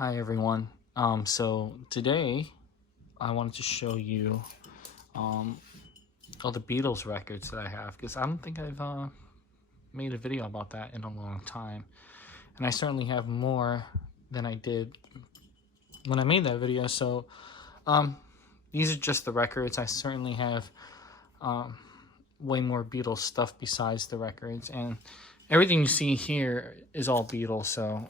Hi everyone. So today I wanted to show you all the Beatles records that I have, because I don't think I've made a video about that in a long time, and I certainly have more than I did when I made that video. So these are just the records. I certainly have way more Beatles stuff besides the records, and everything you see here is all Beatles. So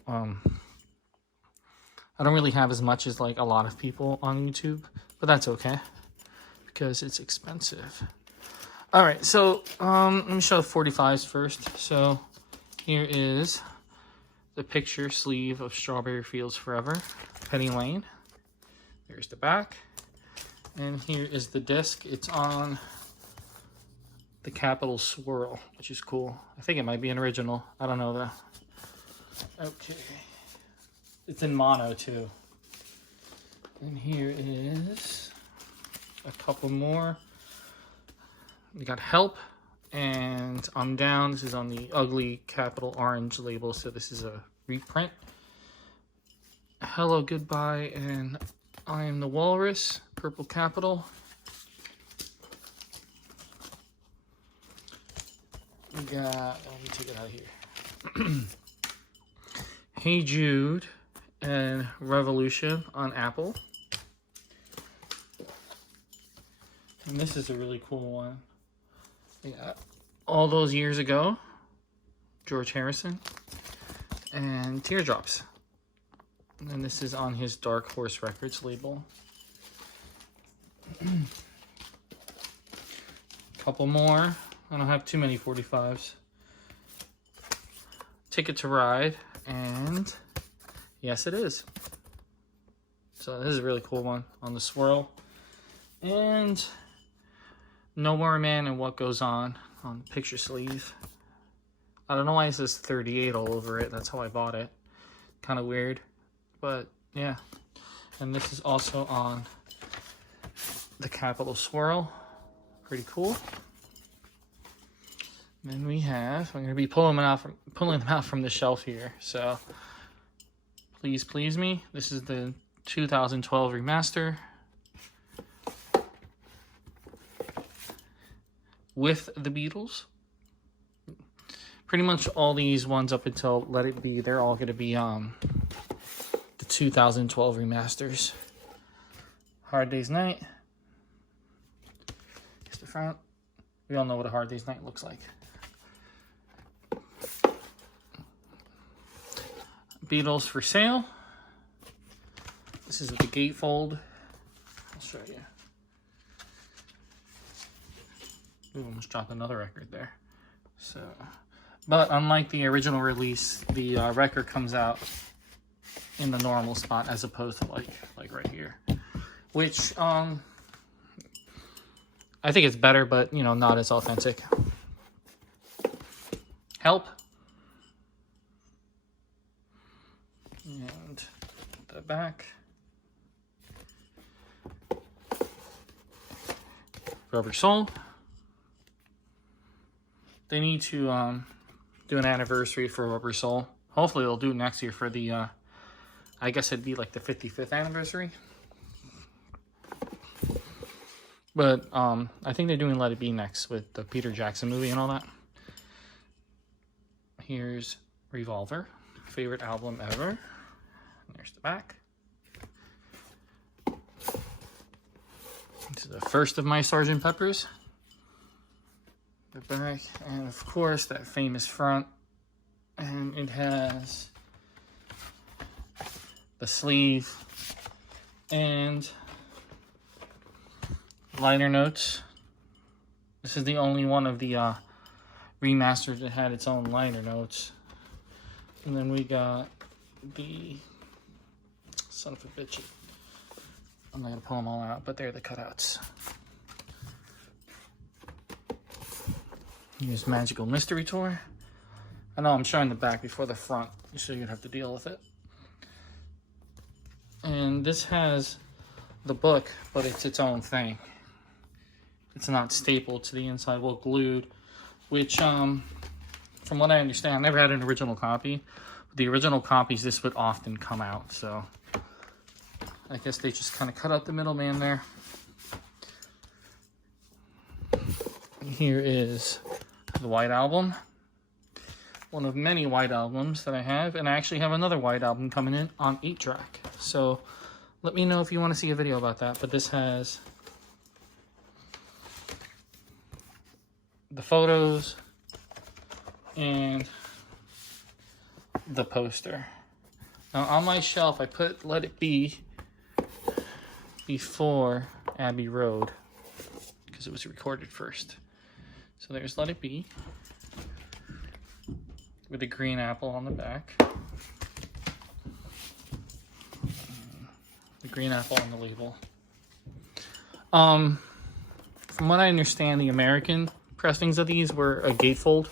I don't really have as much as like a lot of people on YouTube, but that's okay because it's expensive. All right, so let me show the 45s first. So here is the picture sleeve of Strawberry Fields Forever, Penny Lane. There's the back. And here is the disc. It's on the Capitol Swirl, which is cool. I think it might be an original. I don't know though. Okay. It's in mono too. And here is a couple more. We got Help and I'm Down. This is on the ugly Capital Orange label, so this is a reprint. Hello, Goodbye, and I Am the Walrus, Purple Capital. We got, let me take it out of here. Hey Jude and Revolution on Apple. And this is a really cool one. Yeah, All Those Years Ago, George Harrison, and Teardrops. And this is on his Dark Horse Records label. Couple more. I don't have too many 45s. Ticket to Ride, and yes, it is. So this is a really cool one on the swirl. And Nowhere Man and What Goes On the picture sleeve. I don't know why it says 38 all over it. That's how I bought it. Kind of weird, but yeah. And this is also on the Capitol Swirl. Pretty cool. Then we have, I'm going to be pulling them out from the shelf here. So Please Please Me. This is the 2012 remaster with the Beatles. Pretty much all these ones up until Let It Be, they're all going to be the 2012 remasters. Hard Day's Night. Here's the front. We all know what a Hard Day's Night looks like. Beatles for Sale. This is the gatefold. I'll show you. Ooh, almost dropped another record there. So, but unlike the original release, the record comes out in the normal spot as opposed to like right here, which I think it's better, but you know, not as authentic. Help. And the back. Rubber Soul. They need to do an anniversary for Rubber Soul. Hopefully they'll do it next year for the, I guess it'd be like the 55th anniversary. But I think they're doing Let It Be next with the Peter Jackson movie and all that. Here's Revolver, favorite album ever. There's the back. This is the first of my Sgt. Peppers. The back, and of course that famous front. And it has the sleeve and liner notes. This is the only one of the remasters that had its own liner notes. And then we got the son of a bitch. I'm not gonna pull them all out, but they're the cutouts. Here's Magical Mystery Tour. I know I'm showing the back before the front, so you'd have to deal with it. And this has the book, but it's its own thing. It's not stapled to the inside, well glued, which from what I understand, I never had an original copy, The original copies, this would often come out, so I guess they just kind of cut out the middleman there. Here is the White Album. One of many White Albums that I have, and I actually have another White Album coming in on 8-track. So let me know if you want to see a video about that. But this has the photos and the poster. Now on my shelf I put Let It Be before Abbey Road because it was recorded first. So there's Let It Be with a green apple on the back. The green apple on the label. From what I understand, the American pressings of these were a gatefold,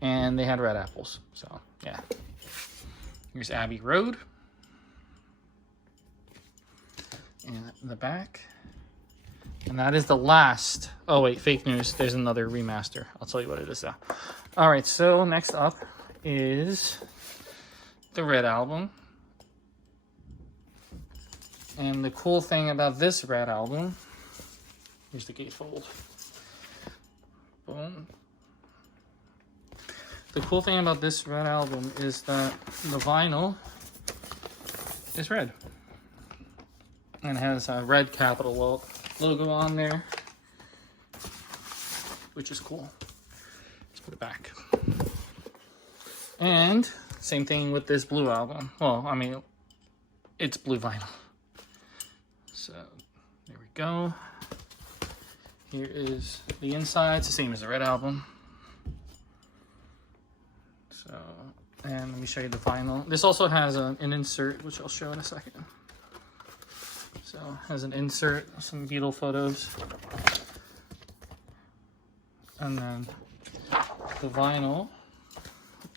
and they had red apples. So yeah. Here's Abbey Road. And the back. And that is the last. Oh wait, fake news. There's another remaster. I'll tell you what it is now. All right, so next up is the Red Album. And the cool thing about this Red Album, here's the gatefold. Boom. The cool thing about this Red Album is that the vinyl is red. And it has a red capital logo on there, which is cool. Let's put it back. And same thing with this blue album. Well, I mean, it's blue vinyl. So there we go. Here is the inside. It's the same as the Red Album. So, and let me show you the vinyl. This also has an insert, which I'll show in a second. So, has an insert, some Beatle photos. And then the vinyl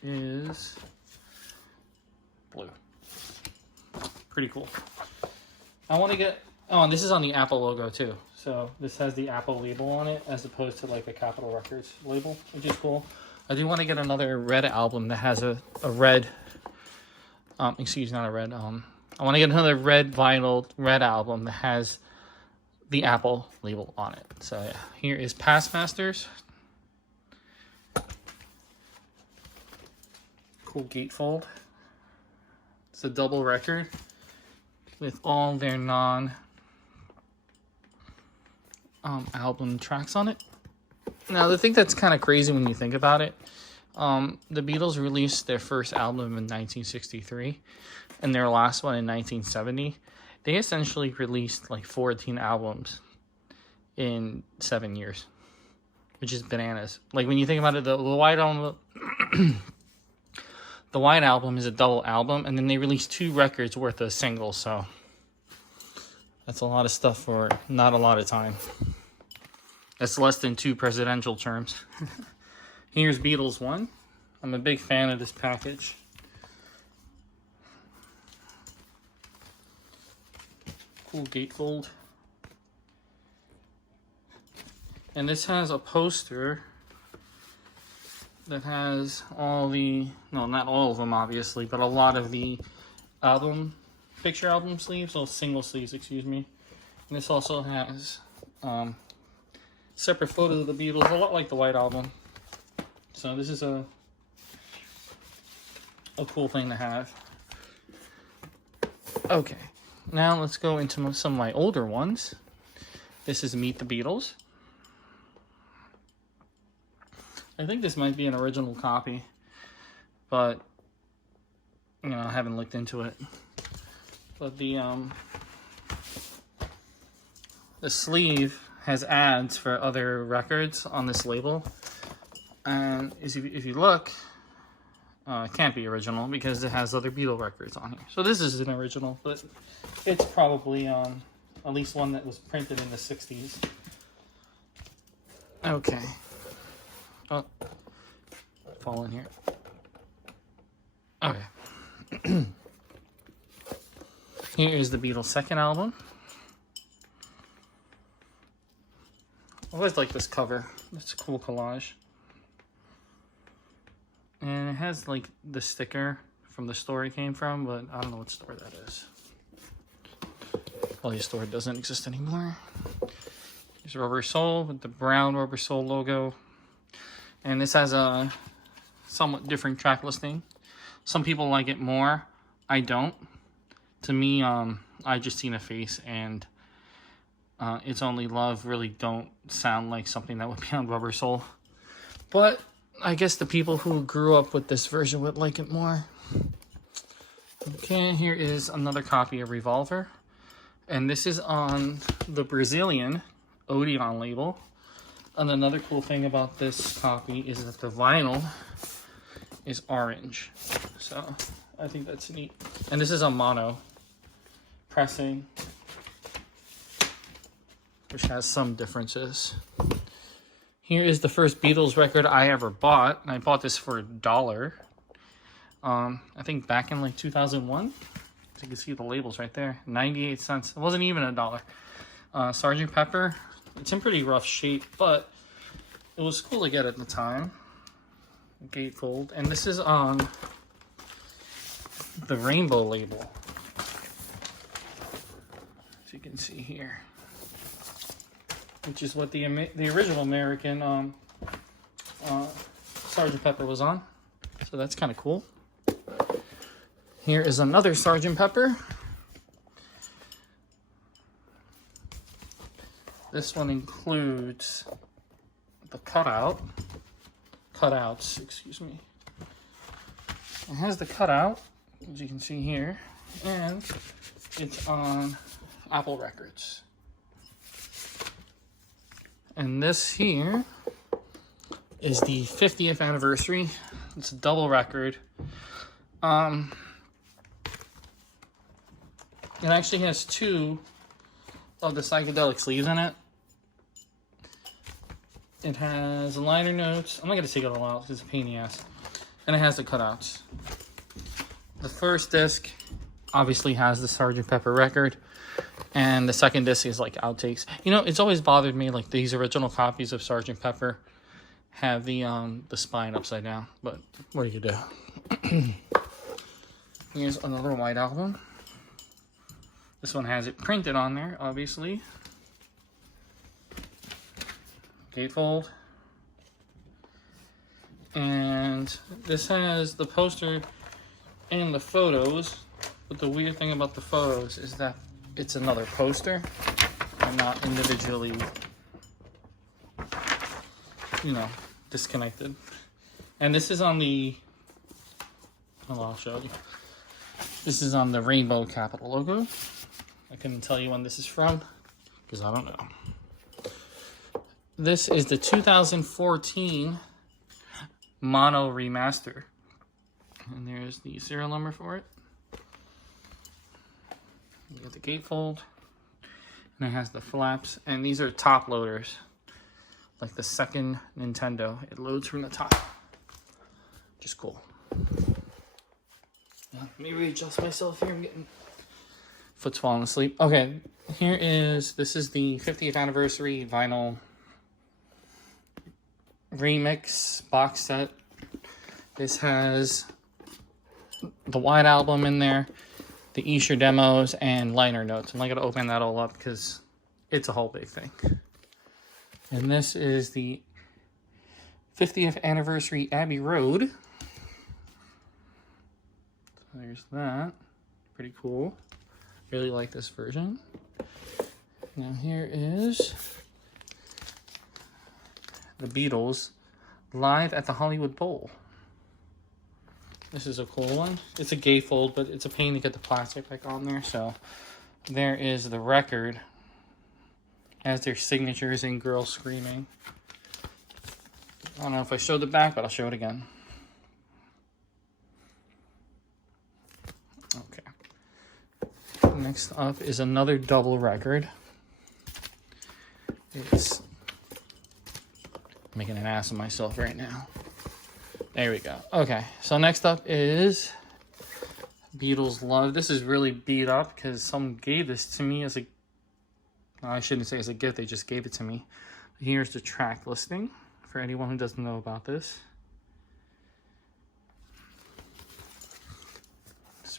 is blue. Pretty cool. I want to get... Oh, and this is on the Apple logo too. So this has the Apple label on it as opposed to like a Capitol Records label, which is cool. I do want to get another Red Album that has a red... excuse me, not a red... I want to get another red vinyl Red Album that has the Apple label on it. So yeah, here is Past Masters. Cool gatefold. It's a double record with all their album tracks on it. Now the thing that's kind of crazy when you think about it, the Beatles released their first album in 1963 and their last one in 1970. They essentially released like 14 albums in 7 years, which is bananas. Like when you think about it, the White Album, the White Album is a double album, and then they released 2 records worth of singles, so that's a lot of stuff for not a lot of time. That's less than 2 presidential terms. Here's Beatles 1. I'm a big fan of this package. Cool gatefold. And this has a poster that has all the, no, not all of them obviously, but a lot of the picture album sleeves, or single sleeves, excuse me. And this also has separate photos of the Beatles, a lot like the White Album. So this is a cool thing to have. Okay, now let's go into some of my older ones. This is Meet the Beatles. I think this might be an original copy, but you know, I haven't looked into it. But the sleeve has ads for other records on this label, and if you look, it can't be original because it has other Beatle records on here. So this is an original, but it's probably at least one that was printed in the 60s. Okay. Oh, fall in here. Okay. Here is the Beatles' second album. I always like this cover. It's a cool collage. And it has like the sticker from the store it came from, but I don't know what store that is. Well, the store doesn't exist anymore. There's a rubber sole with the brown rubber sole logo. And this has a somewhat different track listing. Some people like it more. I don't. To me, I just seen a face, and It's Only Love really don't sound like something that would be on rubber sole. But I guess the people who grew up with this version would like it more. Okay, here is another copy of Revolver. And this is on the Brazilian Odeon label. And another cool thing about this copy is that the vinyl is orange. So I think that's neat. And this is a mono pressing, which has some differences. Here is the first Beatles record I ever bought. And I bought this for $1. I think back in like 2001. You can see the labels right there. 98 cents. It wasn't even $1. Sgt. Pepper. It's in pretty rough shape, but it was cool to get at the time. Gatefold. And this is on the rainbow label. As you can see here. Which is what the original American Sgt. Pepper was on. So that's kind of cool. Here is another Sgt. Pepper. This one includes the cutouts, excuse me. It has the cutout, as you can see here, and it's on Apple Records. And this here is the 50th anniversary. It's a double record. It actually has 2 of the psychedelic sleeves in it. It has liner notes. I'm not going to take it all out because it's a pain in the ass. And it has the cutouts. The first disc obviously has the Sgt. Pepper record. And the second disc is like outtakes. You know, it's always bothered me, like these original copies of Sgt. Pepper have the spine upside down. But what do you do? Here's another White Album. This one has it printed on there, obviously. Gatefold. And this has the poster and the photos. But the weird thing about the photos is that it's another poster and not individually, you know, disconnected. And this is on the, oh, I'll show you. This is on the rainbow capital logo. I couldn't tell you when this is from because I don't know. This is the 2014 mono remaster. And there's the serial number for it. You got the gatefold. And it has the flaps. And these are top loaders. Like the second Nintendo. It loads from the top. Just cool. Let me readjust myself here. I'm getting... foot's falling asleep. Okay, this is the 50th anniversary vinyl remix box set. This has the White Album in there, the Esher demos, and liner notes. I'm not going to open that all up because it's a whole big thing. And this is the 50th anniversary Abbey Road. So there's that. Pretty cool. Really like this version. Now here is the Beatles live at the Hollywood Bowl. This is a cool one. It's a gatefold, but it's a pain to get the plastic back on there. So there is the record as their signatures and girls screaming. I don't know if I showed the back, but I'll show it again. Okay. Next up is another double record. It's making an ass of myself right now. There we go. Okay, so next up is Beatles Love. This is really beat up because someone gave this to me as a... I shouldn't say as a gift, they just gave it to me. Here's the track listing for anyone who doesn't know about this.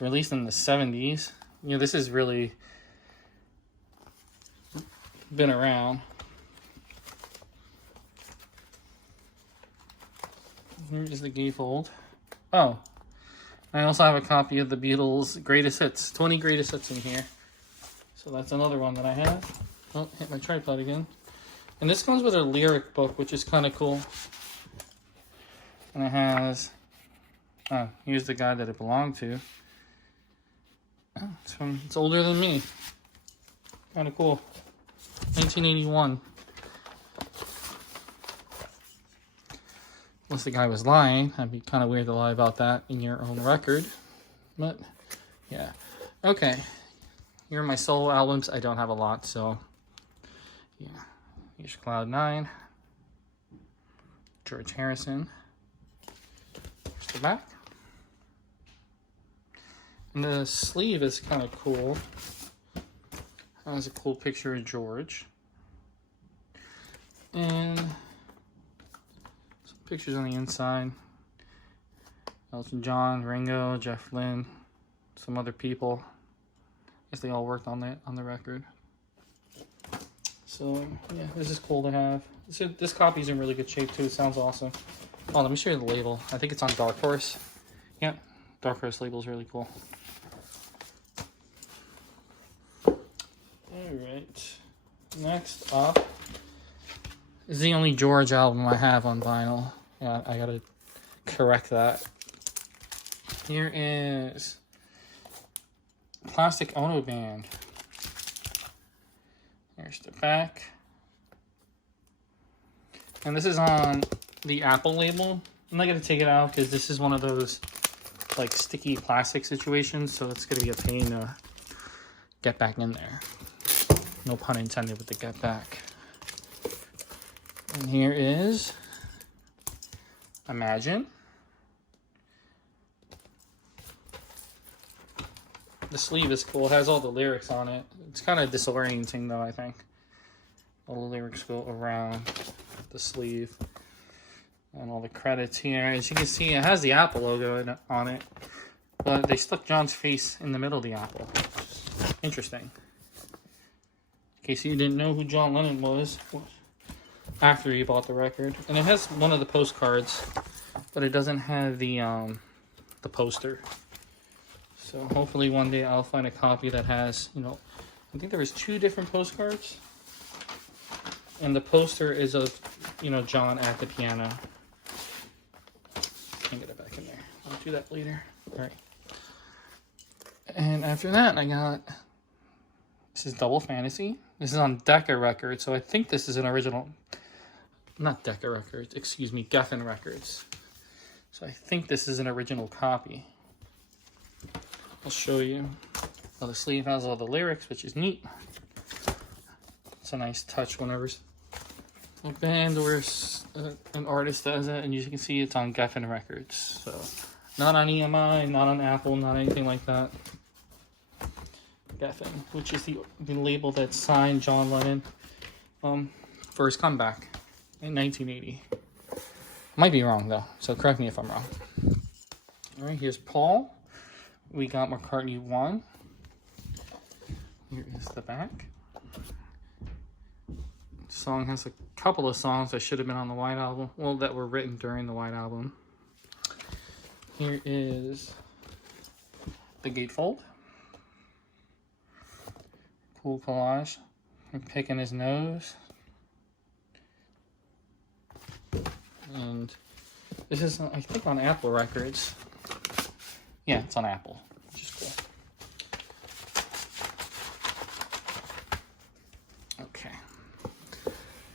released in the 70s. You know, this has really been around. Here is the gatefold. Oh, I also have a copy of the Beatles Greatest Hits. 20 Greatest Hits in here. So that's another one that I have. Oh, hit my tripod again. And this comes with a lyric book, which is kind of cool. And it has... Oh, here's the guy that it belonged to. Oh, it's older than me. Kind of cool. 1981. Unless the guy was lying. That'd be kind of weird to lie about that in your own record. But, yeah. Okay. Here are my solo albums. I don't have a lot, so... Yeah. Here's Cloud 9. George Harrison. Here's the back. And the sleeve is kind of cool. Has a cool picture of George. And some pictures on the inside. Elton John, Ringo, Jeff Lynne, some other people. I guess they all worked on the record. So yeah, this is cool to have. This copy's in really good shape too. It sounds awesome. Oh, let me show you the label. I think it's on Dark Horse. Yeah, Dark Horse label is really cool. Alright, next up is the only George album I have on vinyl. Yeah, I gotta correct that. Here is Plastic Ono Band. Here's the back. And this is on the Apple label. I'm not gonna take it out because this is one of those like sticky plastic situations, so it's gonna be a pain to get back in there. No pun intended with the get back. And here is Imagine. The sleeve is cool. It has all the lyrics on it. It's kind of disorienting though, I think. All the lyrics go around the sleeve. And all the credits here. As you can see, it has the Apple logo on it. But they stuck John's face in the middle of the apple. Interesting. In case you didn't know who John Lennon was after he bought the record. And it has one of the postcards, but it doesn't have the poster. So hopefully one day I'll find a copy that has, you know, I think there was 2 different postcards. And the poster is of, you know, John at the piano. Can't get it back in there. I'll do that later. All right. And after that, I got, this is Double Fantasy. This is on Decca Records, so I think this is an original, not Decca Records, excuse me, Geffen Records. So I think this is an original copy. I'll show you. Well, the sleeve has all the lyrics, which is neat. It's a nice touch whenever a band or an artist does it, and you can see it's on Geffen Records. So not on EMI, not on Apple, not anything like that. Geffen, which is the label that signed John Lennon for his comeback in 1980. Might be wrong though, so correct me if I'm wrong. All right, here's Paul. We got McCartney 1. Here is the back. The song has a couple of songs that should have been on the White Album. Well, that were written during the White Album. Here is the gatefold. Cool collage. I'm picking his nose. And this is, I think, on Apple Records. Yeah, it's on Apple, which is cool. Okay.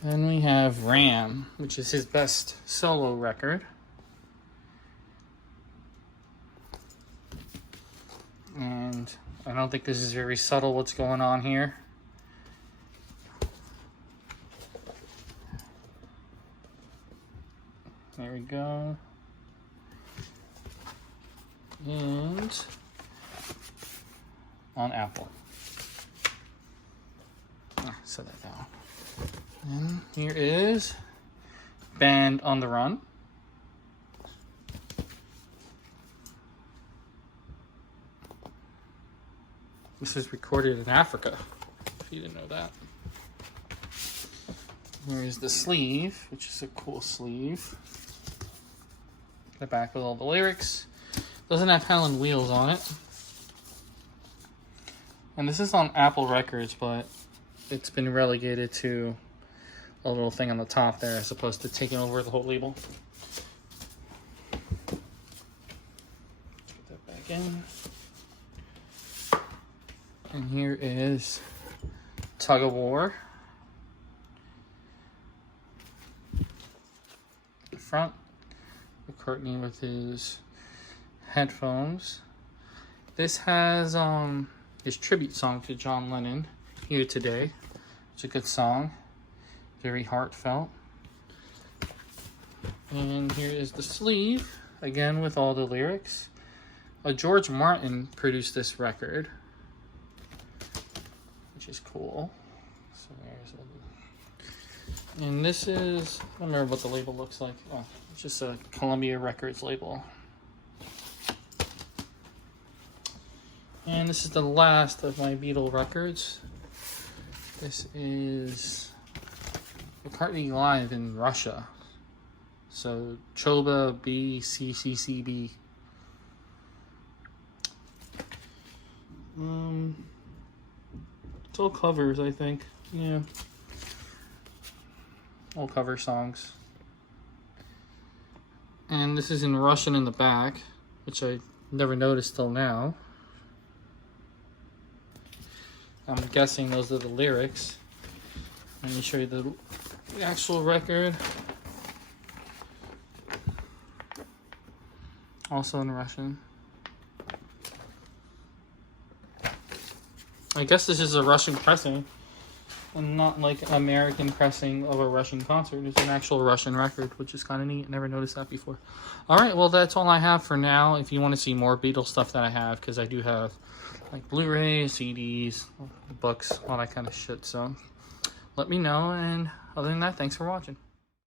Then we have Ram, which is his best solo record. And I don't think this is very subtle what's going on here. There we go. And on Apple. Set that down. And here is Band on the Run. This was recorded in Africa, if you didn't know that. Here's the sleeve, which is a cool sleeve. The back with all the lyrics. Doesn't have Helen Wheels on it. And this is on Apple Records, but it's been relegated to a little thing on the top there as opposed to taking over the whole label. Put that back in. And here is Tug of War. The front, McCartney with his headphones. This has his tribute song to John Lennon, Here Today. It's a good song, very heartfelt. And here is the sleeve, again with all the lyrics. George Martin produced this record, which is cool. So there's and this is, I don't remember what the label looks like. Oh, it's just a Columbia Records label. And this is the last of my Beatles records. This is McCartney Live in Russia. So Choba BCCCB. It's all covers, I think. Yeah. All cover songs. And this is in Russian in the back, which I never noticed till now. I'm guessing those are the lyrics. Let me show you the actual record. Also in Russian. I guess this is a Russian pressing, and not like an American pressing of a Russian concert. It's an actual Russian record, which is kind of neat. Never noticed that before. Alright, well that's all I have for now. If you want to see more Beatles stuff that I have, because I do have like Blu-rays, CDs, books, all that kind of shit. So let me know, and other than that, thanks for watching.